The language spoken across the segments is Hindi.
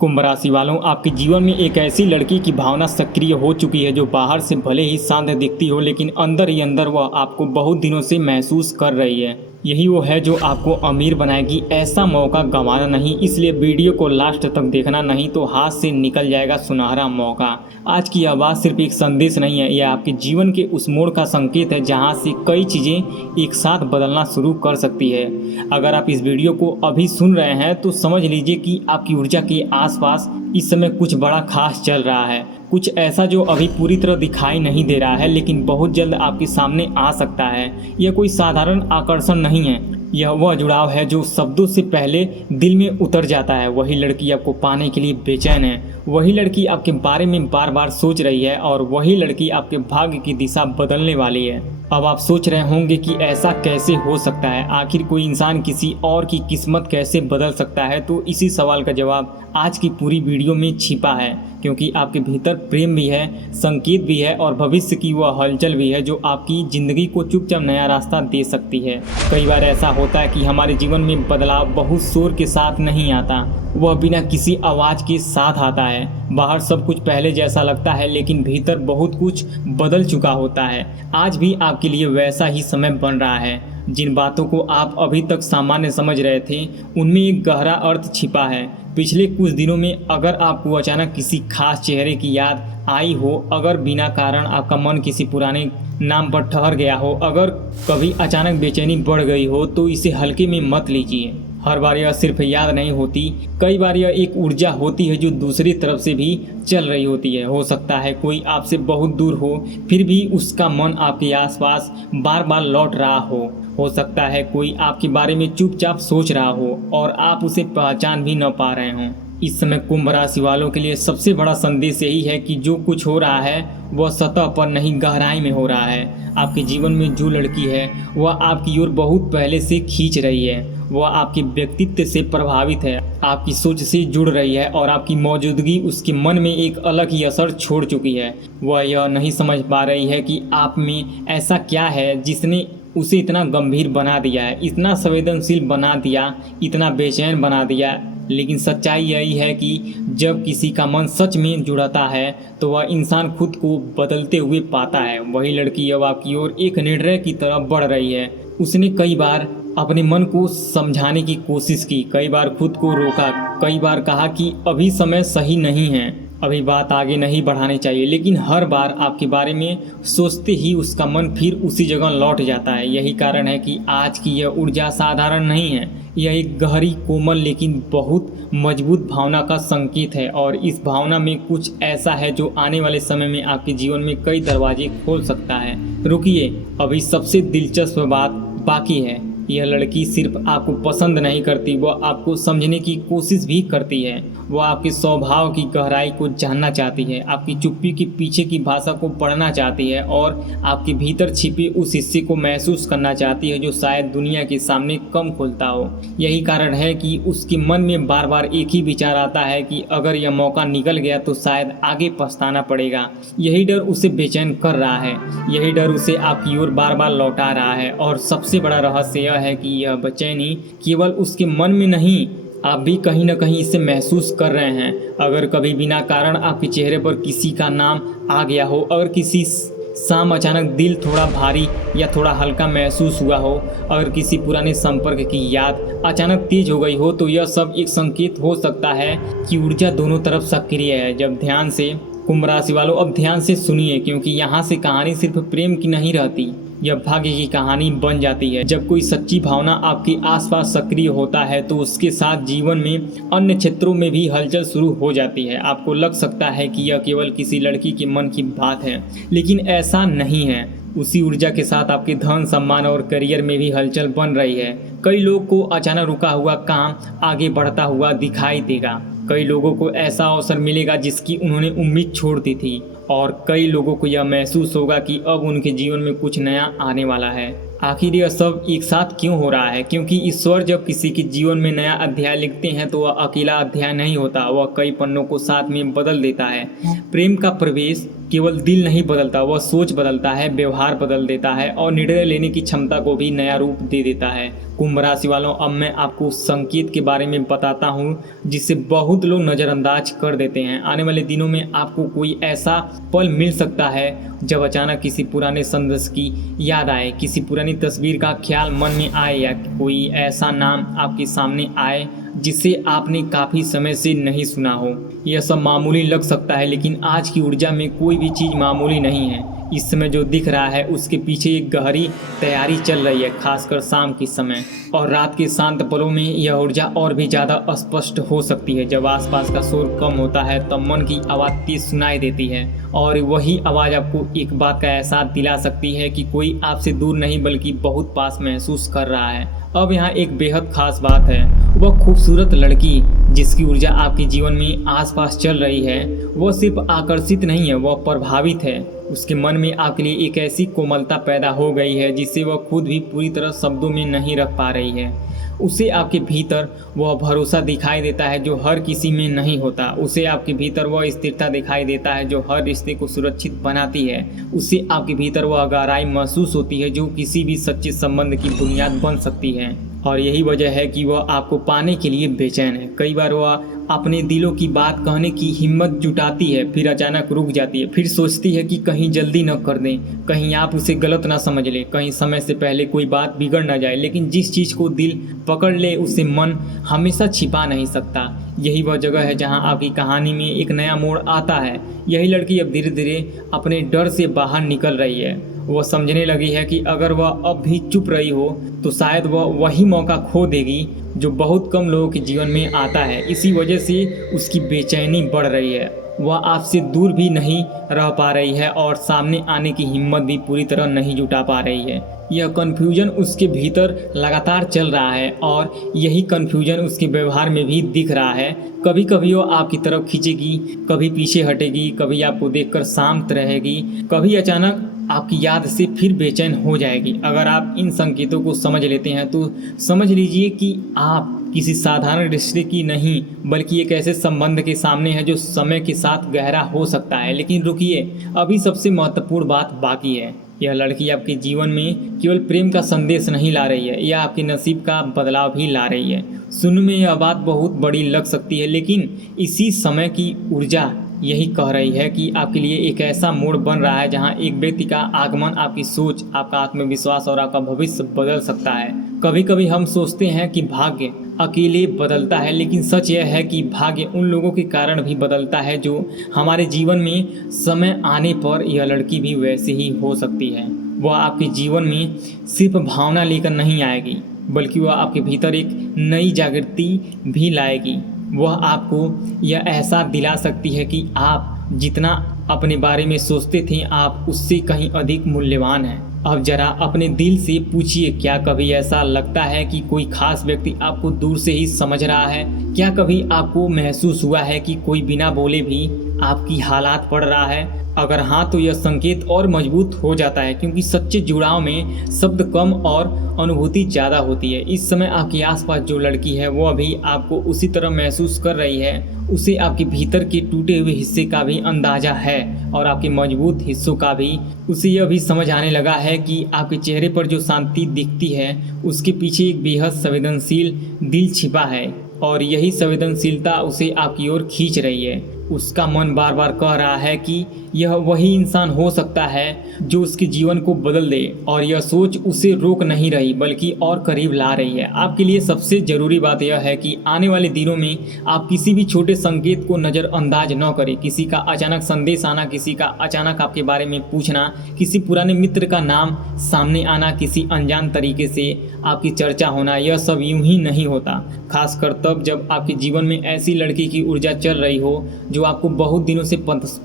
कुंभ राशि वालों, आपके जीवन में एक ऐसी लड़की की भावना सक्रिय हो चुकी है जो बाहर से भले ही शांत दिखती हो, लेकिन अंदर ही अंदर वह आपको बहुत दिनों से महसूस कर रही है। यही वो है जो आपको अमीर बनाएगी। ऐसा मौका गंवाना नहीं, इसलिए वीडियो को लास्ट तक देखना, नहीं तो हाथ से निकल जाएगा सुनहरा मौका। आज की यह बात सिर्फ एक संदेश नहीं है, यह आपके जीवन के उस मोड़ का संकेत है जहां से कई चीज़ें एक साथ बदलना शुरू कर सकती है। अगर आप इस वीडियो को अभी सुन रहे हैं तो समझ लीजिए कि आपकी ऊर्जा के आसपास इस समय कुछ बड़ा खास चल रहा है, कुछ ऐसा जो अभी पूरी तरह दिखाई नहीं दे रहा है लेकिन बहुत जल्द आपके सामने आ सकता है। यह कोई साधारण आकर्षण नहीं है, यह वह जुड़ाव है जो शब्दों से पहले दिल में उतर जाता है। वही लड़की आपको पाने के लिए बेचैन है, वही लड़की आपके बारे में बार बार सोच रही है और वही लड़की आपके भाग्य की दिशा बदलने वाली है। अब आप सोच रहे होंगे कि ऐसा कैसे हो सकता है, आखिर कोई इंसान किसी और की किस्मत कैसे बदल सकता है? तो इसी सवाल का जवाब आज की पूरी वीडियो में छिपा है, क्योंकि आपके भीतर प्रेम भी है, संकेत भी है और भविष्य की वह हलचल भी है जो आपकी जिंदगी को चुपचाप नया रास्ता दे सकती है। कई बार ऐसा होता है कि हमारे जीवन में बदलाव बहुत शोर के साथ नहीं आता, वह बिना किसी आवाज़ के साथ आता है। बाहर सब कुछ पहले जैसा लगता है लेकिन भीतर बहुत कुछ बदल चुका होता है। आज भी आपके लिए वैसा ही समय बन रहा है। जिन बातों को आप अभी तक सामान्य समझ रहे थे, उनमें एक गहरा अर्थ छिपा है। पिछले कुछ दिनों में अगर आपको अचानक किसी खास चेहरे की याद आई हो, अगर बिना कारण आपका मन किसी पुराने नाम पर ठहर गया हो, अगर कभी अचानक बेचैनी बढ़ गई हो, तो इसे हल्के में मत लीजिए। हर बार यह सिर्फ याद नहीं होती, कई बार यह एक ऊर्जा होती है जो दूसरी तरफ से भी चल रही होती है। हो सकता है कोई आपसे बहुत दूर हो, फिर भी उसका मन आपके आसपास बार बार लौट रहा हो सकता है कोई आपके बारे में चुपचाप सोच रहा हो और आप उसे पहचान भी न पा रहे हों। इस समय कुंभ राशि वालों के लिए सबसे बड़ा संदेश यही है कि जो कुछ हो रहा है वह सतह पर नहीं, गहराई में हो रहा है। आपके जीवन में जो लड़की है वह आपकी ओर बहुत पहले से खींच रही है, वह आपके व्यक्तित्व से प्रभावित है, आपकी सोच से जुड़ रही है और आपकी मौजूदगी उसके मन में एक अलग ही असर छोड़ चुकी है। वह यह नहीं समझ पा रही है कि आप में ऐसा क्या है जिसने उसे इतना गंभीर बना दिया है, इतना संवेदनशील बना दिया, इतना बेचैन बना दिया। लेकिन सच्चाई यही है कि जब किसी का मन सच में जुड़ता है तो वह इंसान खुद को बदलते हुए पाता है। वही लड़की अब आपकी ओर एक निर्णय की तरफ बढ़ रही है। उसने कई बार अपने मन को समझाने की कोशिश की, कई बार खुद को रोका, कई बार कहा कि अभी समय सही नहीं है, अभी बात आगे नहीं बढ़ानी चाहिए, लेकिन हर बार आपके बारे में सोचते ही उसका मन फिर उसी जगह लौट जाता है। यही कारण है कि आज की यह ऊर्जा साधारण नहीं है, यह एक गहरी, कोमल लेकिन बहुत मजबूत भावना का संकेत है और इस भावना में कुछ ऐसा है जो आने वाले समय में आपके जीवन में कई दरवाजे खोल सकता है। रुकिए, अभी सबसे दिलचस्प बात बाकी है। यह लड़की सिर्फ आपको पसंद नहीं करती, वह आपको समझने की कोशिश भी करती है। वह आपके स्वभाव की गहराई को जानना चाहती है, आपकी चुप्पी के पीछे की भाषा को पढ़ना चाहती है और आपके भीतर छिपे उस हिस्से को महसूस करना चाहती है जो शायद दुनिया के सामने कम खुलता हो। यही कारण है कि उसके मन में बार बार एक ही विचार आता है कि अगर यह मौका निकल गया तो शायद आगे पछताना पड़ेगा। यही डर उसे बेचैन कर रहा है, यही डर उसे आपकी ओर बार बार लौटा रहा है। और सबसे बड़ा रहस्य यह है कि यह बेचैनी केवल उसके मन में नहीं, आप भी कहीं न कहीं इसे महसूस कर रहे हैं। अगर कभी बिना कारण आपके चेहरे पर किसी का नाम आ गया हो, अगर किसी शाम अचानक दिल थोड़ा भारी या थोड़ा हल्का महसूस हुआ हो, अगर किसी पुराने संपर्क की याद अचानक तेज हो गई हो, तो यह सब एक संकेत हो सकता है कि ऊर्जा दोनों तरफ सक्रिय है। जब ध्यान से कुंभ राशि वालों, अब ध्यान से सुनिए, क्योंकि यहाँ से कहानी सिर्फ प्रेम की नहीं रहती, यह भाग्य की कहानी बन जाती है। जब कोई सच्ची भावना आपके आसपास सक्रिय होता है तो उसके साथ जीवन में अन्य क्षेत्रों में भी हलचल शुरू हो जाती है। आपको लग सकता है कि यह केवल किसी लड़की के मन की बात है, लेकिन ऐसा नहीं है। उसी ऊर्जा के साथ आपके धन, सम्मान और करियर में भी हलचल बन रही है। कई लोग को अचानक रुका हुआ काम आगे बढ़ता हुआ दिखाई देगा, कई लोगों को ऐसा अवसर मिलेगा जिसकी उन्होंने उम्मीद छोड़ दी थी और कई लोगों को यह महसूस होगा कि अब उनके जीवन में कुछ नया आने वाला है। आखिर यह सब एक साथ क्यों हो रहा है? क्योंकि ईश्वर जब किसी के जीवन में नया अध्याय लिखते हैं तो वह अकेला अध्याय नहीं होता, वह कई पन्नों को साथ में बदल देता है। प्रेम का प्रवेश केवल दिल नहीं बदलता, वह सोच बदलता है, व्यवहार बदल देता है और निर्णय लेने की क्षमता को भी नया रूप दे देता है। कुंभ राशि वालों, अब मैं आपको उस संकेत के बारे में बताता हूँ जिसे बहुत लोग नज़रअंदाज कर देते हैं। आने वाले दिनों में आपको कोई ऐसा पल मिल सकता है जब अचानक किसी पुराने संदेश की याद आए, किसी पुरानी तस्वीर का ख्याल मन में आए या कोई ऐसा नाम आपके सामने आए जिसे आपने काफ़ी समय से नहीं सुना हो। यह सब मामूली लग सकता है, लेकिन आज की ऊर्जा में कोई भी चीज़ मामूली नहीं है। इस समय जो दिख रहा है उसके पीछे एक गहरी तैयारी चल रही है, खासकर शाम के समय और रात के शांत पलों में यह ऊर्जा और भी ज़्यादा स्पष्ट हो सकती है। जब आसपास का शोर कम होता है तब मन की आवाज़ तेज सुनाई देती है और वही आवाज़ आपको एक बात का एहसास दिला सकती है कि कोई आपसे दूर नहीं बल्कि बहुत पास महसूस कर रहा है। अब यहाँ एक बेहद खास बात है, वह खूबसूरत लड़की जिसकी ऊर्जा आपके जीवन में आसपास चल रही है वह सिर्फ आकर्षित नहीं है, वह प्रभावित है। उसके मन में आपके लिए एक ऐसी कोमलता पैदा हो गई है जिसे वह खुद भी पूरी तरह शब्दों में नहीं रख पा रही है। उसे आपके भीतर वह भरोसा दिखाई देता है जो हर किसी में नहीं होता। उसे आपके भीतर वह स्थिरता दिखाई देता है जो हर रिश्ते को सुरक्षित बनाती है। उसे आपके भीतर वह गहराई महसूस होती है जो किसी भी सच्चे संबंध की बुनियाद बन सकती है। और यही वजह है कि वह आपको पाने के लिए बेचैन है। कई बार वह अपने दिलों की बात कहने की हिम्मत जुटाती है, फिर अचानक रुक जाती है, फिर सोचती है कि कहीं जल्दी न कर दें, कहीं आप उसे गलत ना समझ लें, कहीं समय से पहले कोई बात बिगड़ ना जाए। लेकिन जिस चीज़ को दिल पकड़ ले उसे मन हमेशा छिपा नहीं सकता। यही वह जगह है जहां आपकी कहानी में एक नया मोड़ आता है। यही लड़की अब धीरे धीरे अपने डर से बाहर निकल रही है। वह समझने लगी है कि अगर वह अब भी चुप रही हो तो शायद वह वही मौका खो देगी जो बहुत कम लोगों के जीवन में आता है। इसी वजह से उसकी बेचैनी बढ़ रही है। वह आपसे दूर भी नहीं रह पा रही है और सामने आने की हिम्मत भी पूरी तरह नहीं जुटा पा रही है। यह कन्फ्यूजन उसके भीतर लगातार चल रहा है और यही कन्फ्यूजन उसके व्यवहार में भी दिख रहा है। कभी कभी वो आपकी तरफ खींचेगी, कभी पीछे हटेगी, कभी आपको देखकर शांत रहेगी, कभी अचानक आपकी याद से फिर बेचैन हो जाएगी। अगर आप इन संकेतों को समझ लेते हैं तो समझ लीजिए कि आप किसी साधारण रिश्ते की नहीं बल्कि एक ऐसे संबंध के सामने है जो समय के साथ गहरा हो सकता है। लेकिन रुकिए, अभी सबसे महत्वपूर्ण बात बाकी है। यह लड़की आपके जीवन में केवल प्रेम का संदेश नहीं ला रही है, यह आपके नसीब का बदलाव भी ला रही है। सुनने में यह बात बहुत बड़ी लग सकती है, लेकिन इसी समय की ऊर्जा यही कह रही है कि आपके लिए एक ऐसा मोड़ बन रहा है जहां एक व्यक्ति का आगमन आपकी सोच, आपका आत्मविश्वास और आपका भविष्य बदल सकता है। कभी कभी हम सोचते हैं कि भाग्य अकेले बदलता है, लेकिन सच यह है कि भाग्य उन लोगों के कारण भी बदलता है जो हमारे जीवन में समय आने पर यह लड़की भी वैसे ही हो सकती है। वह आपके जीवन में सिर्फ भावना लेकर नहीं आएगी बल्कि वह आपके भीतर एक नई जागृति भी लाएगी। वह आपको यह एहसास दिला सकती है कि आप जितना अपने बारे में सोचते थे आप उससे कहीं अधिक मूल्यवान हैं। अब जरा अपने दिल से पूछिए, क्या कभी ऐसा लगता है कि कोई खास व्यक्ति आपको दूर से ही समझ रहा है? क्या कभी आपको महसूस हुआ है कि कोई बिना बोले भी आपकी हालात पढ़ रहा है? अगर हाँ तो यह संकेत और मजबूत हो जाता है, क्योंकि सच्चे जुड़ाव में शब्द कम और अनुभूति ज़्यादा होती है। इस समय आपके आसपास जो लड़की है वो अभी आपको उसी तरह महसूस कर रही है। उसे आपके भीतर के टूटे हुए हिस्से का भी अंदाजा है और आपके मजबूत हिस्सों का भी। उसे यह भी समझ आने लगा है कि आपके चेहरे पर जो शांति दिखती है उसके पीछे एक बेहद संवेदनशील दिल छिपा है और यही संवेदनशीलता उसे आपकी ओर खींच रही है। उसका मन बार बार कह रहा है कि यह वही इंसान हो सकता है जो उसके जीवन को बदल दे और यह सोच उसे रोक नहीं रही बल्कि और करीब ला रही है। आपके लिए सबसे ज़रूरी बात यह है कि आने वाले दिनों में आप किसी भी छोटे संकेत को नज़रअंदाज न करें। किसी का अचानक संदेश आना, किसी का अचानक आपके बारे में पूछना, किसी पुराने मित्र का नाम सामने आना, किसी अनजान तरीके से आपकी चर्चा होना, यह सब यूं ही नहीं होता। खासकर तब जब आपके जीवन में ऐसी लड़की की ऊर्जा चल रही हो जो आपको बहुत दिनों से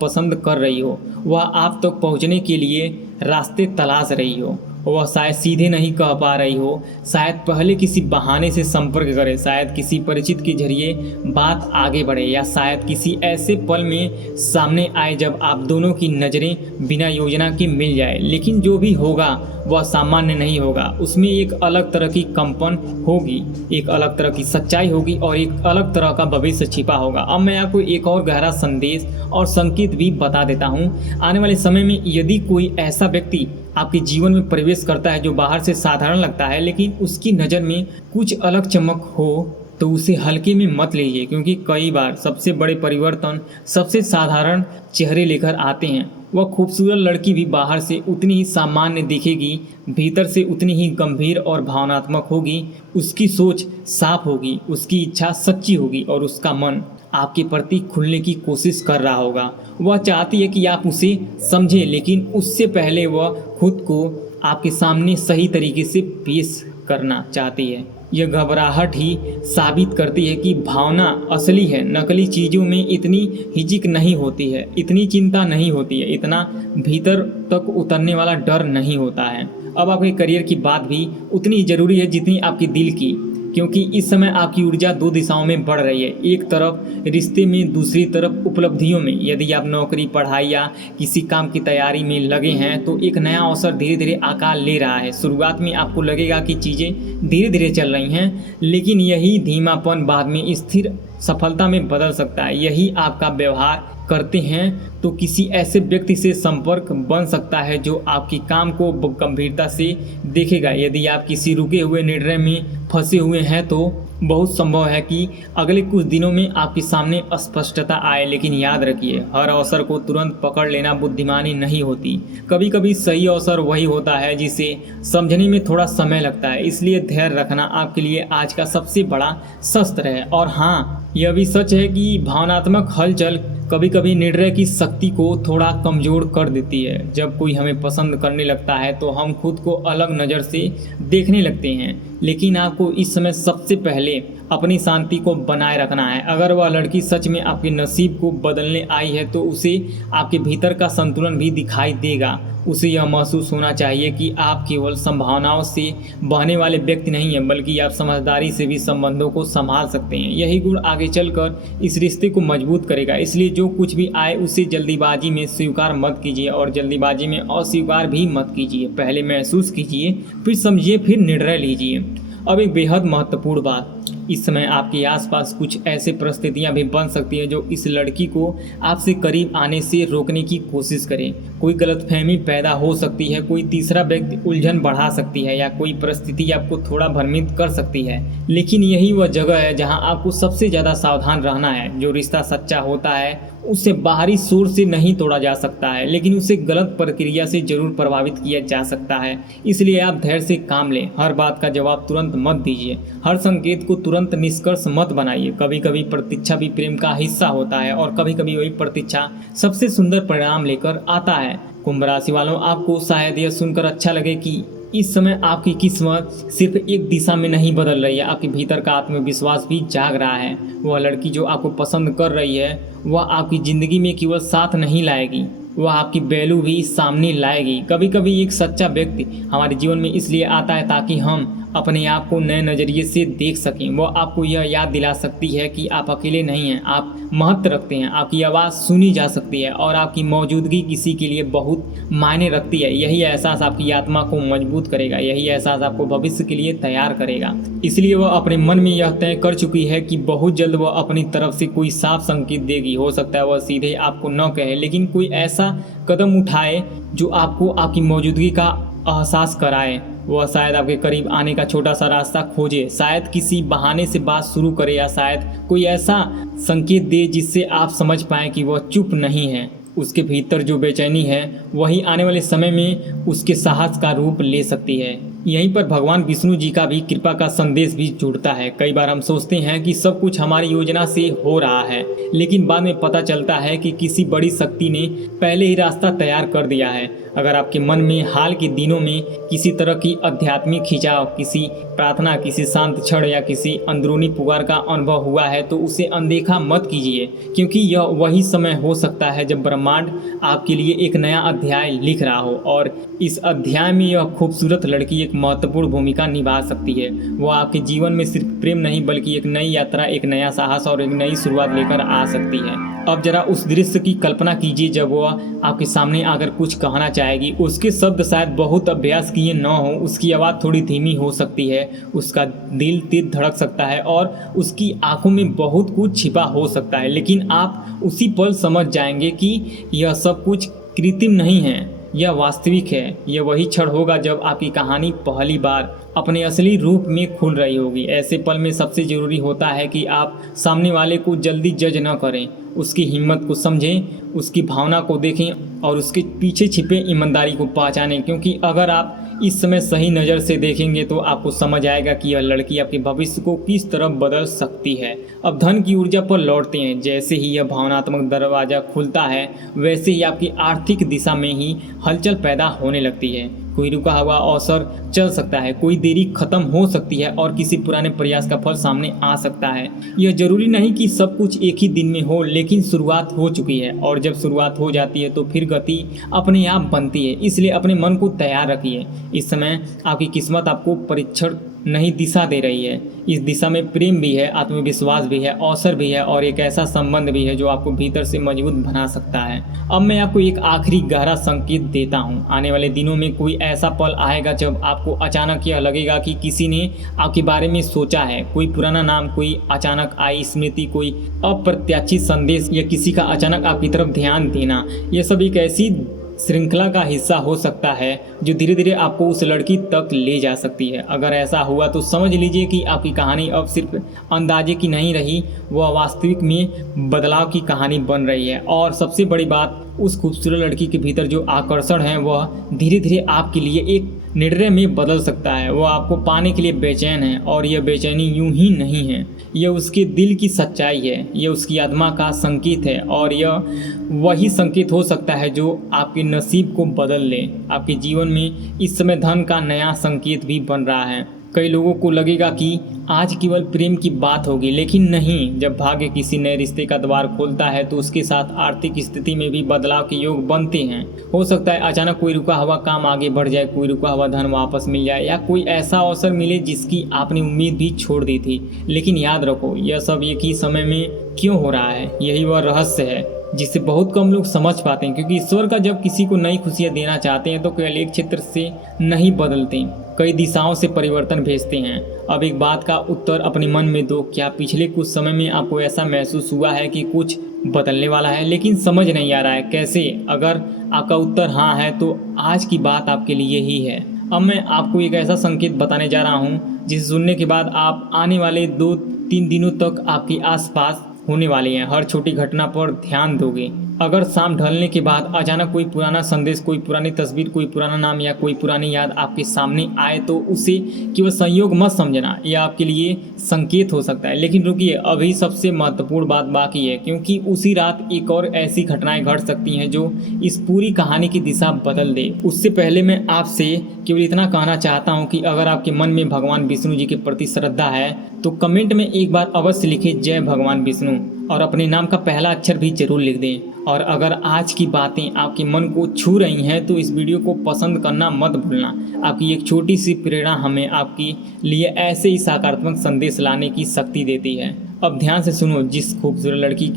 पसंद कर रही हो, वह आप तक पहुंचने के लिए रास्ते तलाश रही हो। वह शायद सीधे नहीं कह पा रही हो, शायद पहले किसी बहाने से संपर्क करे, शायद किसी परिचित के जरिए बात आगे बढ़े, या शायद किसी ऐसे पल में सामने आए जब आप दोनों की नज़रें बिना योजना के मिल जाए। लेकिन जो भी होगा वह सामान्य नहीं होगा, उसमें एक अलग तरह की कंपन होगी, एक अलग तरह की सच्चाई होगी और एक अलग तरह का भविष्य छिपा होगा। अब मैं आपको एक और गहरा संदेश और संकेत भी बता देता हूँ। आने वाले समय में यदि कोई ऐसा व्यक्ति आपके जीवन में प्रवेश करता है जो बाहर से साधारण लगता है, लेकिन उसकी नज़र में कुछ अलग चमक हो, तो उसे हल्के में मत लीजिए, क्योंकि कई बार सबसे बड़े परिवर्तन सबसे साधारण चेहरे लेकर आते हैं। वह खूबसूरत लड़की भी बाहर से उतनी ही सामान्य दिखेगी, भीतर से उतनी ही गंभीर और भावनात्मक होगी। उसकी सोच साफ होगी, उसकी इच्छा सच्ची होगी और उसका मन आपके प्रति खुलने की कोशिश कर रहा होगा। वह चाहती है कि आप उसे समझें, लेकिन उससे पहले वह खुद को आपके सामने सही तरीके से पेश करना चाहती है। यह घबराहट ही साबित करती है कि भावना असली है। नकली चीज़ों में इतनी हिचक नहीं होती है, इतनी चिंता नहीं होती है, इतना भीतर तक उतरने वाला डर नहीं होता है। अब आपके करियर की बात भी उतनी ज़रूरी है जितनी आपके दिल की, क्योंकि इस समय आपकी ऊर्जा दो दिशाओं में बढ़ रही है। एक तरफ रिश्ते में, दूसरी तरफ उपलब्धियों में। यदि आप नौकरी, पढ़ाई या किसी काम की तैयारी में लगे हैं तो एक नया अवसर धीरे धीरे आकार ले रहा है। शुरुआत में आपको लगेगा कि चीज़ें धीरे धीरे चल रही हैं, लेकिन यही धीमापन बाद में स्थिर सफलता में बदल सकता है। यही आपका व्यवहार करते हैं तो किसी ऐसे व्यक्ति से संपर्क बन सकता है जो आपके काम को गंभीरता से देखेगा। यदि आप किसी रुके हुए निर्णय में फंसे हुए हैं तो बहुत संभव है कि अगले कुछ दिनों में आपके सामने स्पष्टता आए। लेकिन याद रखिए, हर अवसर को तुरंत पकड़ लेना बुद्धिमानी नहीं होती। कभी कभी सही अवसर वही होता है जिसे समझने में थोड़ा समय लगता है। इसलिए धैर्य रखना आपके लिए आज का सबसे बड़ा शस्त्र है। और हाँ, यह भी सच है कि भावनात्मक हलचल कभी कभी निर्णय की शक्ति को थोड़ा कमज़ोर कर देती है। जब कोई हमें पसंद करने लगता है तो हम खुद को अलग नज़र से देखने लगते हैं। लेकिन आपको इस समय सबसे पहले अपनी शांति को बनाए रखना है। अगर वह लड़की सच में आपके नसीब को बदलने आई है तो उसे आपके भीतर का संतुलन भी दिखाई देगा। उसे यह महसूस होना चाहिए कि आप केवल संभावनाओं से बहने वाले व्यक्ति नहीं हैं, बल्कि आप समझदारी से भी संबंधों को संभाल सकते हैं। यही गुण आगे चलकर इस रिश्ते को मजबूत करेगा। इसलिए जो कुछ भी आए उसे जल्दीबाजी में स्वीकार मत कीजिए और जल्दीबाजी में अस्वीकार भी मत कीजिए। पहले महसूस कीजिए, फिर समझिए, फिर निर्णय लीजिए। अब एक बेहद महत्वपूर्ण बात, इस समय आपके आसपास कुछ ऐसे परिस्थितियां भी बन सकती हैं जो इस लड़की को आपसे करीब आने से रोकने की कोशिश करें। कोई गलतफहमी पैदा हो सकती है, कोई तीसरा व्यक्ति उलझन बढ़ा सकती है, या कोई परिस्थिति आपको थोड़ा भ्रमित कर सकती है। लेकिन यही वह जगह है जहां आपको सबसे ज़्यादा सावधान रहना है। जो रिश्ता सच्चा होता है उसे बाहरी शोर से नहीं तोड़ा जा सकता है, लेकिन उसे गलत प्रक्रिया से जरूर प्रभावित किया जा सकता है। इसलिए आप धैर्य से काम लें। हर बात का जवाब तुरंत मत दीजिए, हर संकेत को तुरंत निष्कर्ष मत बनाइए। कभी कभी प्रतीक्षा भी प्रेम का हिस्सा होता है और कभी कभी वही प्रतीक्षा सबसे सुंदर परिणाम लेकर आता है। कुंभ राशि वालों, आपको शायद यह सुनकर अच्छा लगे कि इस समय आपकी किस्मत सिर्फ एक दिशा में नहीं बदल रही है, आपके भीतर का आत्मविश्वास भी जाग रहा है। वह लड़की जो आपको पसंद कर रही है वह आपकी ज़िंदगी में केवल साथ नहीं लाएगी, वह आपकी वैल्यू भी सामने लाएगी। कभी कभी एक सच्चा व्यक्ति हमारे जीवन में इसलिए आता है ताकि हम अपने आप को नए नज़रिए से देख सकें। वो आपको यह याद दिला सकती है कि आप अकेले नहीं हैं, आप महत्व रखते हैं, आपकी आवाज़ सुनी जा सकती है और आपकी मौजूदगी किसी के लिए बहुत मायने रखती है। यही एहसास आपकी आत्मा को मजबूत करेगा, यही एहसास आपको भविष्य के लिए तैयार करेगा। इसलिए वह अपने मन में यह तय कर चुकी है कि बहुत जल्द वह अपनी तरफ से कोई साफ संकेत देगी। हो सकता है वह सीधे आपको न कहे, लेकिन कोई ऐसा कदम उठाए जो आपको आपकी मौजूदगी का एहसास कराए। वह शायद आपके करीब आने का छोटा सा रास्ता खोजे, शायद किसी बहाने से बात शुरू करे, या शायद कोई ऐसा संकेत दे जिससे आप समझ पाएं कि वह चुप नहीं है। उसके भीतर जो बेचैनी है वही आने वाले समय में उसके साहस का रूप ले सकती है। यहीं पर भगवान विष्णु जी का भी कृपा का संदेश भी जुड़ता है। कई बार हम सोचते हैं कि सब कुछ हमारी योजना से हो रहा है, लेकिन बाद में पता चलता है कि किसी बड़ी शक्ति ने पहले ही रास्ता तैयार कर दिया है। अगर आपके मन में हाल के दिनों में किसी तरह की आध्यात्मिक खिंचाव, किसी प्रार्थना, किसी शांत क्षण या किसी अंदरूनी पुकार का अनुभव हुआ है तो उसे अनदेखा मत कीजिए, क्योंकि यह वही समय हो सकता है जब ब्रह्मांड आपके लिए एक नया अध्याय लिख रहा हो। और इस अध्याय में यह खूबसूरत लड़की एक महत्वपूर्ण भूमिका निभा सकती है। वो आपके जीवन में सिर्फ प्रेम नहीं बल्कि एक नई यात्रा, एक नया साहस और एक नई शुरुआत लेकर आ सकती है। अब जरा उस दृश्य की कल्पना कीजिए जब वह आपके सामने आकर कुछ कहना चाहेगी। उसके शब्द शायद बहुत अभ्यास किए न हो, उसकी आवाज़ थोड़ी धीमी हो सकती है, उसका दिल तेज धड़क सकता है और उसकी आंखों में बहुत कुछ छिपा हो सकता है, लेकिन आप उसी पल समझ जाएंगे कि यह सब कुछ कृत्रिम नहीं है, यह वास्तविक है। यह वही क्षण होगा जब आपकी कहानी पहली बार अपने असली रूप में खुल रही होगी। ऐसे पल में सबसे ज़रूरी होता है कि आप सामने वाले को जल्दी जज न करें, उसकी हिम्मत को समझें, उसकी भावना को देखें और उसके पीछे छिपे ईमानदारी को पहचानें। क्योंकि अगर आप इस समय सही नज़र से देखेंगे तो आपको समझ आएगा कि यह लड़की आपके भविष्य को किस तरह बदल सकती है। अब धन की ऊर्जा पर लौटते हैं। जैसे ही यह भावनात्मक दरवाज़ा खुलता है वैसे ही आपकी आर्थिक दिशा में ही हलचल पैदा होने लगती है। कोई रुका हुआ अवसर चल सकता है, कोई देरी खत्म हो सकती है और किसी पुराने प्रयास का फल सामने आ सकता है। यह जरूरी नहीं कि सब कुछ एक ही दिन में हो, लेकिन शुरुआत हो चुकी है और जब शुरुआत हो जाती है तो फिर गति अपने आप बनती है। इसलिए अपने मन को तैयार रखिए। इस समय आपकी किस्मत आपको परीक्षण नई दिशा दे रही है। इस दिशा में प्रेम भी है, आत्मविश्वास भी है, अवसर भी है और एक ऐसा संबंध भी है जो आपको भीतर से मजबूत बना सकता है। अब मैं आपको एक आखिरी गहरा संकेत देता हूँ। आने वाले दिनों में कोई ऐसा पल आएगा जब आपको अचानक यह लगेगा कि किसी ने आपके बारे में सोचा है। कोई पुराना नाम, कोई अचानक आई स्मृति, कोई अप्रत्याशित संदेश या किसी का अचानक आपकी तरफ ध्यान देना, यह सब एक ऐसी श्रृंखला का हिस्सा हो सकता है जो धीरे धीरे आपको उस लड़की तक ले जा सकती है। अगर ऐसा हुआ तो समझ लीजिए कि आपकी कहानी अब सिर्फ अंदाजे की नहीं रही, वह वास्तविक में बदलाव की कहानी बन रही है। और सबसे बड़ी बात, उस खूबसूरत लड़की के भीतर जो आकर्षण है वह धीरे धीरे आपके लिए एक निर्णय में बदल सकता है। वह आपको पाने के लिए बेचैन है और यह बेचैनी यूं ही नहीं है, यह उसके दिल की सच्चाई है, यह उसकी आत्मा का संकेत है और यह वही संकेत हो सकता है जो आपके नसीब को बदल ले। आपके जीवन में इस समय धन का नया संकेत भी बन रहा है। कई लोगों को लगेगा कि आज केवल प्रेम की बात होगी, लेकिन नहीं। जब भाग्य किसी नए रिश्ते का द्वार खोलता है तो उसके साथ आर्थिक स्थिति में भी बदलाव के योग बनते हैं। हो सकता है अचानक कोई रुका हुआ काम आगे बढ़ जाए, कोई रुका हुआ धन वापस मिल जाए या कोई ऐसा अवसर मिले जिसकी आपने उम्मीद भी छोड़ दी थी। लेकिन याद रखो, यह सब एक ही समय में क्यों हो रहा है, यही वह रहस्य है जिसे बहुत कम लोग समझ पाते हैं। क्योंकि ईश्वर का जब किसी को नई खुशियाँ देना चाहते हैं तो केवल एक क्षेत्र से नहीं बदलते, कई दिशाओं से परिवर्तन भेजते हैं। अब एक बात का उत्तर अपने मन में दो, क्या पिछले कुछ समय में आपको ऐसा महसूस हुआ है कि कुछ बदलने वाला है लेकिन समझ नहीं आ रहा है कैसे? अगर आपका उत्तर हाँ है तो आज की बात आपके लिए ही है। अब मैं आपको एक ऐसा संकेत बताने जा रहा हूँ जिसे सुनने के बाद आप आने वाले 2-3 दिनों तक आपके आसपास होने वाली हैं हर छोटी घटना पर ध्यान दोगे। अगर शाम ढलने के बाद अचानक कोई पुराना संदेश, कोई पुरानी तस्वीर, कोई पुराना नाम या कोई पुरानी याद आपके सामने आए तो उसे केवल संयोग मत समझना, यह आपके लिए संकेत हो सकता है। लेकिन रुकिए, अभी सबसे महत्वपूर्ण बात बाकी है, क्योंकि उसी रात एक और ऐसी घटनाएं घट सकती हैं जो इस पूरी कहानी की दिशा बदल दे। उससे पहले मैं आपसे केवल इतना कहना चाहता हूँ कि अगर आपके मन में भगवान विष्णु जी के प्रति श्रद्धा है तो कमेंट में एक बार अवश्य लिखें जय भगवान विष्णु और अपने नाम का पहला अक्षर भी जरूर लिख दें। और अगर आज की बातें आपके मन को छू रही हैं तो इस वीडियो को पसंद करना मत भूलना। आपकी एक छोटी सी प्रेरणा हमें आपके लिए ऐसे ही सकारात्मक संदेश लाने की शक्ति देती है। अब ध्यान से सुनो, जिस खूबसूरत लड़की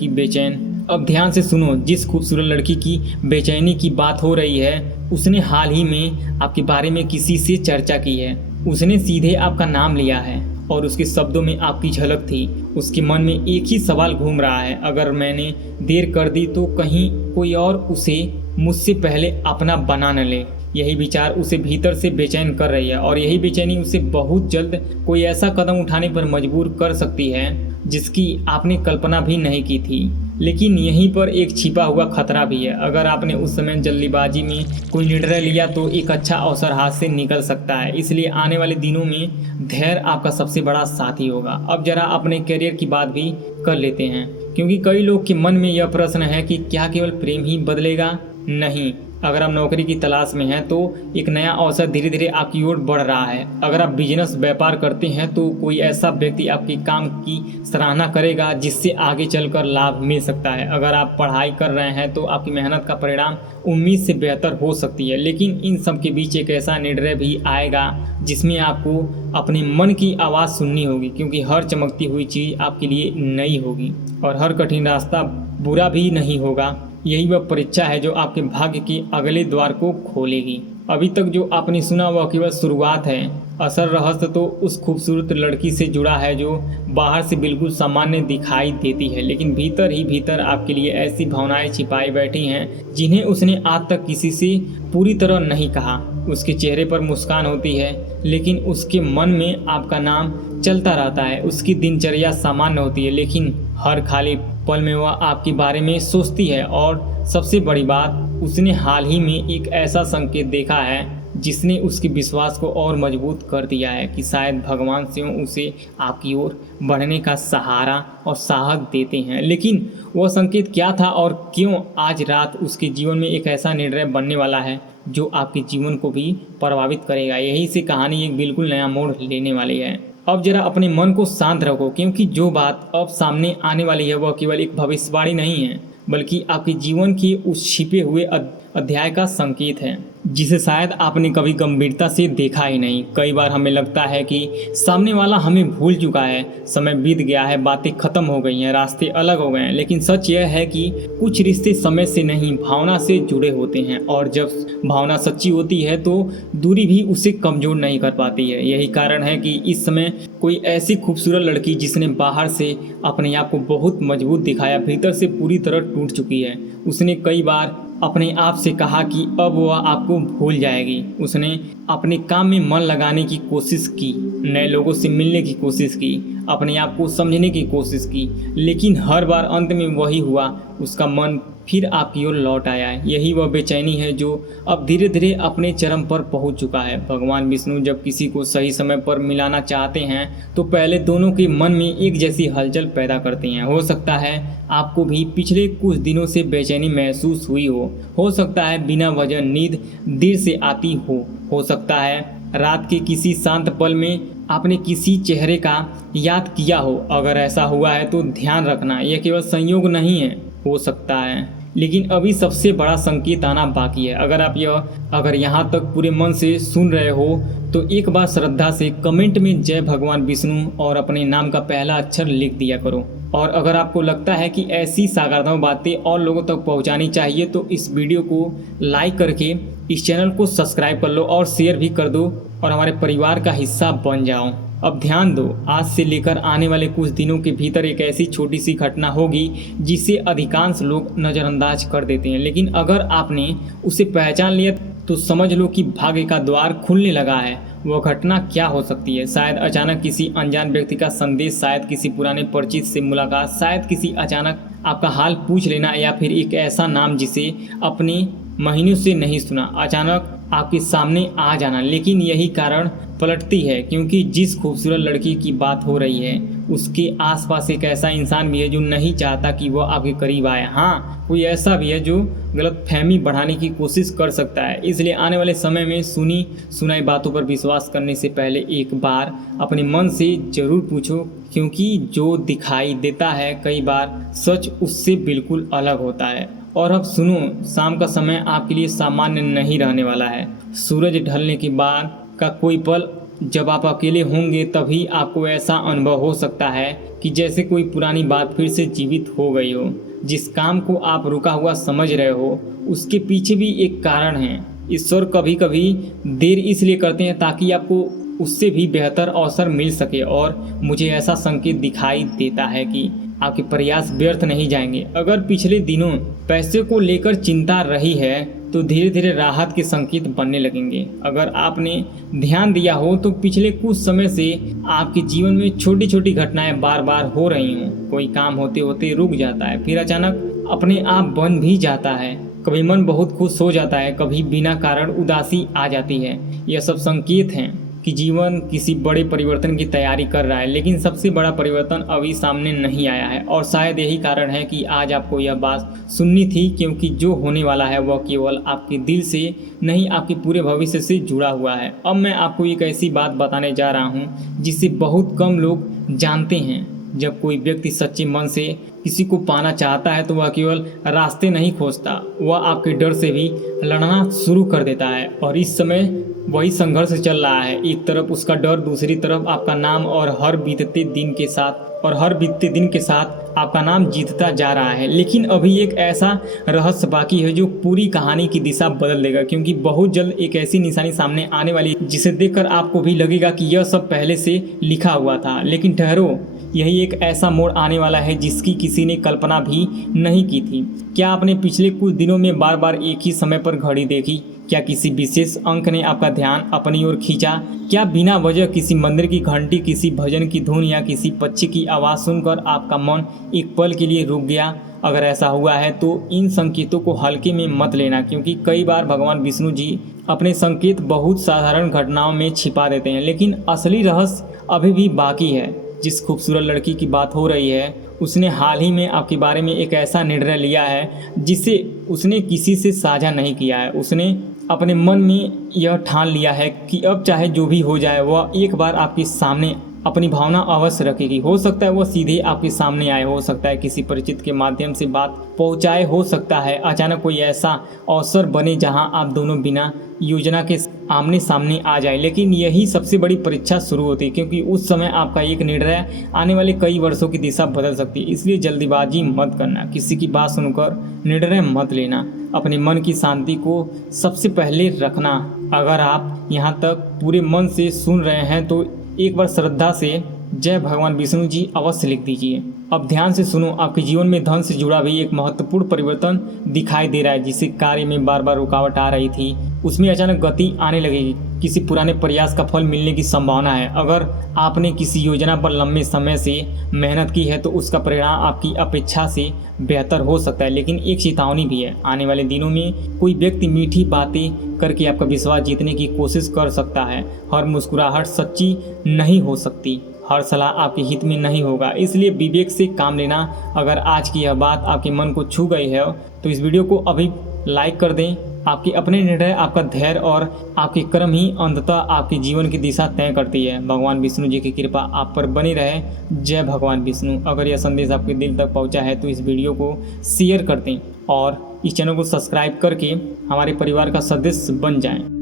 की बेचैनी की बात हो रही है उसने हाल ही में आपके बारे में किसी से चर्चा की है। उसने सीधे आपका नाम लिया है और उसके शब्दों में आपकी झलक थी। उसके मन में एक ही सवाल घूम रहा है, अगर मैंने देर कर दी तो कहीं कोई और उसे मुझसे पहले अपना बना न ले। यही विचार उसे भीतर से बेचैन कर रही है और यही बेचैनी उसे बहुत जल्द कोई ऐसा कदम उठाने पर मजबूर कर सकती है जिसकी आपने कल्पना भी नहीं की थी। लेकिन यहीं पर एक छिपा हुआ खतरा भी है। अगर आपने उस समय जल्दीबाजी में कोई निर्णय लिया तो एक अच्छा अवसर हाथ से निकल सकता है। इसलिए आने वाले दिनों में धैर्य आपका सबसे बड़ा साथी होगा। अब जरा अपने करियर की बात भी कर लेते हैं, क्योंकि कई लोग के मन में यह प्रश्न है कि क्या केवल प्रेम ही बदलेगा? नहीं, अगर आप नौकरी की तलाश में हैं तो एक नया अवसर धीरे धीरे आपकी ओर बढ़ रहा है। अगर आप बिजनेस व्यापार करते हैं तो कोई ऐसा व्यक्ति आपके काम की सराहना करेगा जिससे आगे चलकर लाभ मिल सकता है। अगर आप पढ़ाई कर रहे हैं तो आपकी मेहनत का परिणाम उम्मीद से बेहतर हो सकती है। लेकिन इन सब के बीच एक ऐसा निर्णय भी आएगा जिसमें आपको अपने मन की आवाज़ सुननी होगी, क्योंकि हर चमकती हुई चीज़ आपके लिए नई होगी और हर कठिन रास्ता बुरा भी नहीं होगा। यही वह परीक्षा है जो आपके भाग्य के अगले द्वार को खोलेगी। अभी तक जो आपने सुना वह केवल शुरुआत है। असल रहस्य तो उस खूबसूरत लड़की से जुड़ा है जो बाहर से बिल्कुल सामान्य दिखाई देती है, लेकिन भीतर ही भीतर आपके लिए ऐसी भावनाएं छिपाई बैठी हैं जिन्हें उसने आज तक किसी से पूरी तरह नहीं कहा। उसके चेहरे पर मुस्कान होती है, लेकिन उसके मन में आपका नाम चलता रहता है। उसकी दिनचर्या सामान्य होती है, लेकिन हर खाली पल में वह आपके बारे में सोचती है। और सबसे बड़ी बात, उसने हाल ही में एक ऐसा संकेत देखा है जिसने उसके विश्वास को और मजबूत कर दिया है कि शायद भगवान स्वयं उसे आपकी ओर बढ़ने का सहारा और साहस देते हैं। लेकिन वह संकेत क्या था और क्यों आज रात उसके जीवन में एक ऐसा निर्णय बनने वाला है जो आपके जीवन को भी प्रभावित करेगा? यही से कहानी एक बिल्कुल नया मोड़ लेने वाली है। अब जरा अपने मन को शांत रखो, क्योंकि जो बात अब सामने आने वाली है वह केवल एक भविष्यवाणी नहीं है, बल्कि आपके जीवन के उस छिपे हुए अध्याय का संकेत है जिसे शायद आपने कभी गंभीरता से देखा ही नहीं। कई बार हमें लगता है कि सामने वाला हमें भूल चुका है, समय बीत गया है, बातें खत्म हो गई हैं, रास्ते अलग हो गए हैं। लेकिन सच यह है कि कुछ रिश्ते समय से नहीं, भावना से जुड़े होते हैं, और जब भावना सच्ची होती है तो दूरी भी उसे कमजोर नहीं कर पाती है। यही कारण है कि इस समय कोई ऐसी खूबसूरत लड़की जिसने बाहर से अपने आप को बहुत मजबूत दिखाया, भीतर से पूरी तरह टूट चुकी है। उसने कई बार अपने आप से कहा कि अब वह आपको भूल जाएगी। उसने अपने काम में मन लगाने की कोशिश की, नए लोगों से मिलने की कोशिश की, अपने आप को समझने की कोशिश की, लेकिन हर बार अंत में वही हुआ, उसका मन फिर आपकी ओर लौट आया है। यही वह बेचैनी है जो अब धीरे धीरे अपने चरम पर पहुंच चुका है। भगवान विष्णु जब किसी को सही समय पर मिलाना चाहते हैं तो पहले दोनों के मन में एक जैसी हलचल पैदा करते हैं। हो सकता है आपको भी पिछले कुछ दिनों से बेचैनी महसूस हुई हो सकता है बिना वजह नींद देर से आती हो सकता है रात के किसी शांत पल में आपने किसी चेहरे का याद किया हो। अगर ऐसा हुआ है तो ध्यान रखना, यह केवल संयोग नहीं है, हो सकता है, लेकिन अभी सबसे बड़ा संकेत आना बाकी है। अगर यहाँ तक पूरे मन से सुन रहे हो तो एक बार श्रद्धा से कमेंट में जय भगवान विष्णु और अपने नाम का पहला अक्षर लिख दिया करो। और अगर आपको लगता है कि ऐसी सागात्मक बातें और लोगों तक पहुंचानी चाहिए तो इस वीडियो को लाइक करके इस चैनल को सब्सक्राइब कर लो और शेयर भी कर दो और हमारे परिवार का हिस्सा बन जाओ। अब ध्यान दो, आज से लेकर आने वाले कुछ दिनों के भीतर एक ऐसी छोटी सी घटना होगी जिसे अधिकांश लोग नज़रअंदाज कर देते हैं, लेकिन अगर आपने उसे पहचान लिया तो समझ लो कि भाग्य का द्वार खुलने लगा है। वह घटना क्या हो सकती है? शायद अचानक किसी अनजान व्यक्ति का संदेश, शायद किसी पुराने परिचित से मुलाकात, शायद किसी अचानक आपका हाल पूछ लेना, या फिर एक ऐसा नाम जिसे अपने महीनों से नहीं सुना अचानक आपके सामने आ जाना। लेकिन यही कारण पलटती है, क्योंकि जिस खूबसूरत लड़की की बात हो रही है उसके आसपास एक ऐसा इंसान भी है जो नहीं चाहता कि वह आपके करीब आए। हाँ, कोई ऐसा भी है जो गलतफहमी बढ़ाने की कोशिश कर सकता है। इसलिए आने वाले समय में सुनी सुनाई बातों पर विश्वास करने से पहले एक बार अपने मन से जरूर पूछो, क्योंकि जो दिखाई देता है कई बार सच उससे बिल्कुल अलग होता है। और अब सुनो, शाम का समय आपके लिए सामान्य नहीं रहने वाला है। सूरज ढलने के बाद का कोई पल जब आप अकेले होंगे तभी आपको ऐसा अनुभव हो सकता है कि जैसे कोई पुरानी बात फिर से जीवित हो गई हो। जिस काम को आप रुका हुआ समझ रहे हो उसके पीछे भी एक कारण है। ईश्वर कभी कभी देर इसलिए करते हैं ताकि आपको उससे भी बेहतर अवसर मिल सके, और मुझे ऐसा संकेत दिखाई देता है कि आपके प्रयास व्यर्थ नहीं जाएंगे। अगर पिछले दिनों पैसे को लेकर चिंता रही है तो धीरे धीरे राहत के संकेत बनने लगेंगे। अगर आपने ध्यान दिया हो तो पिछले कुछ समय से आपके जीवन में छोटी छोटी घटनाएं बार बार हो रही हों। कोई काम होते होते रुक जाता है, फिर अचानक अपने आप बन भी जाता है। कभी मन बहुत खुश हो जाता है, कभी बिना कारण उदासी आ जाती है। यह सब संकेत हैं कि जीवन किसी बड़े परिवर्तन की तैयारी कर रहा है, लेकिन सबसे बड़ा परिवर्तन अभी सामने नहीं आया है। और शायद यही कारण है कि आज आपको यह बात सुननी थी, क्योंकि जो होने वाला है वह केवल आपके दिल से नहीं, आपके पूरे भविष्य से जुड़ा हुआ है। अब मैं आपको एक ऐसी बात बताने जा रहा हूँ जिसे बहुत कम लोग जानते हैं। जब कोई व्यक्ति सच्चे मन से किसी को पाना चाहता है तो वह केवल रास्ते नहीं खोजता, वह आपके डर से भी लड़ना शुरू कर देता है। और इस समय वही संघर्ष चल रहा है। एक तरफ उसका डर, दूसरी तरफ आपका नाम, और हर बीतते दिन के साथ आपका नाम जीतता जा रहा है। लेकिन अभी एक ऐसा रहस्य बाकी है जो पूरी कहानी की दिशा बदल देगा, क्योंकि बहुत जल्द एक ऐसी निशानी सामने आने वाली है जिसे देखकर आपको भी लगेगा कि यह सब पहले से लिखा हुआ था। लेकिन ठहरो, यही एक ऐसा मोड़ आने वाला है जिसकी किसी ने कल्पना भी नहीं की थी। क्या आपने पिछले कुछ दिनों में बार बार एक ही समय पर घड़ी देखी? क्या किसी विशेष अंक ने आपका ध्यान अपनी ओर खींचा? क्या बिना वजह किसी मंदिर की घंटी, किसी भजन की धुन या किसी पक्षी की आवाज़ सुनकर आपका मन एक पल के लिए रुक गया? अगर ऐसा हुआ है तो इन संकेतों को हल्के में मत लेना, क्योंकि कई बार भगवान विष्णु जी अपने संकेत बहुत साधारण घटनाओं में छिपा देते हैं, लेकिन असली रहस्य अभी भी बाकी है। जिस खूबसूरत लड़की की बात हो रही है, उसने हाल ही में आपके बारे में एक ऐसा निर्णय लिया है जिसे उसने किसी से साझा नहीं किया है। उसने अपने मन में यह ठान लिया है कि अब चाहे जो भी हो जाए वह एक बार आपके सामने अपनी भावना अवश्य रखेगी। हो सकता है वह सीधे आपके सामने आए, हो सकता है किसी परिचित के माध्यम से बात पहुंचाए, हो सकता है अचानक कोई ऐसा अवसर बने जहां आप दोनों बिना योजना के आमने सामने आ जाए। लेकिन यही सबसे बड़ी परीक्षा शुरू होती है, क्योंकि उस समय आपका एक निर्णय आने वाले कई वर्षों की दिशा बदल सकती है। इसलिए जल्दीबाजी मत करना, किसी की बात सुनकर निर्णय मत लेना, अपने मन की शांति को सबसे पहले रखना। अगर आप यहाँ तक पूरे मन से सुन रहे हैं तो एक बार श्रद्धा से जय भगवान विष्णु जी अवश्य लिख दीजिए। अब ध्यान से सुनो, आपके जीवन में धन से जुड़ा भी एक महत्वपूर्ण परिवर्तन दिखाई दे रहा है। जिसे कार्य में बार बार रुकावट आ रही थी, उसमें अचानक गति आने लगेगी। किसी पुराने प्रयास का फल मिलने की संभावना है। अगर आपने किसी योजना पर लंबे समय से मेहनत की है तो उसका परिणाम आपकी अपेक्षा से बेहतर हो सकता है। लेकिन एक चेतावनी भी है, आने वाले दिनों में कोई व्यक्ति मीठी बातें करके आपका विश्वास जीतने की कोशिश कर सकता है। हर मुस्कुराहट सच्ची नहीं हो सकती, हर सलाह आपके हित में नहीं होगा, इसलिए विवेक से काम लेना। अगर आज की यह बात आपके मन को छू गई है तो इस वीडियो को अभी लाइक कर दें। आपके अपने निर्णय, आपका धैर्य और आपके कर्म ही अंततः आपके जीवन की दिशा तय करती है। भगवान विष्णु जी की कृपा आप पर बनी रहे। जय भगवान विष्णु। अगर यह संदेश आपके दिल तक पहुंचा है तो इस वीडियो को शेयर कर दें और इस चैनल को सब्सक्राइब करके हमारे परिवार का सदस्य बन जाएं।